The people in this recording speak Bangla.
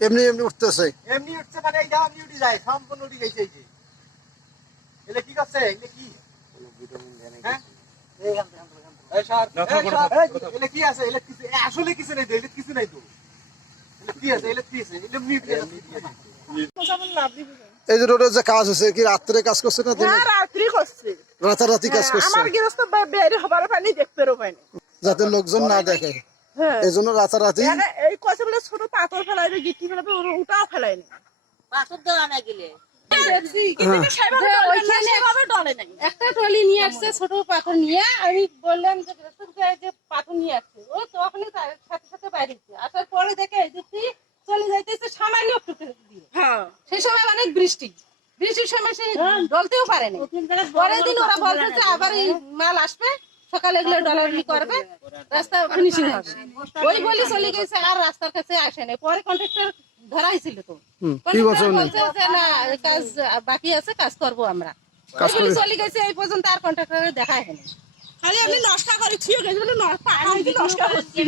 এমনি এমনি উঠতেছে। এমনি উঠছে মানে এই এমনি উঠে যায় সম্পূর্ণ উঠে গেছে এই যে। এলে কি করছে? এলে কি? হ্যাঁ? এই সর, এই সর, এলে কি আছে? এলে কিছু আসলে কিছু নেই এলে কিছু নাই তো। এলে কি আছে? এলে কি আছে? এলে এমনি এই যে রোডের যে কাজ হচ্ছে কি রাত্রে কাজ করছে না দিনে? হ্যাঁ রাত্রি করছে। রাতারাতি কাজ করছে। আমার গৃহস্থ বা- বের হবার পানি দেখতে পাইনি যাতে লোকজন না দেখে। হ্যাঁ এই জন্য রাতারাতি। এই কষে বলে ছোট পাথর ফেলাইবে গিটি ফেলাবে ওর- ওটাও ফেলায়নি। পাথর দেওয়া না গেলে। দেখছি কিন্তু সেভাবে ডলে না, সেভাবে ডলে নাই একটা ট্রলি নিয়ে আসছে ছোট পাথর নিয়ে। আমি বললাম যে যে পাথর নিয়ে আসছে। ও তখনই তার সাথে সাথে বাইরে আসার পরে দেখে দেখছি চলে যাইতেছে সামান্য একটু দিয়ে। হ্যাঁ। সেই সময় অনেক বৃষ্টি। বৃষ্টির সময় সে ডলতেও পারেনি পরের দিন ওরা বলছে আবার এই মাল আসবে। সকালে এগুলো ডলারি করবে রাস্তা ফিনিশিং হবে। ওই বলি চলে গেছে আর রাস্তার কাছে আসে আসেনি পরে কন্ট্রাক্টর ধরাইছিল তো। বলছে বলছে যে না কাজ বাকি আছে কাজ করব আমরা। চলে গেছে এই পর্যন্ত আর কন্ট্রাক্টর দেখা হয়নি খালি আমি নষ্ট করে ঠিক আছে বলে ন- পানি নষ্ট করছি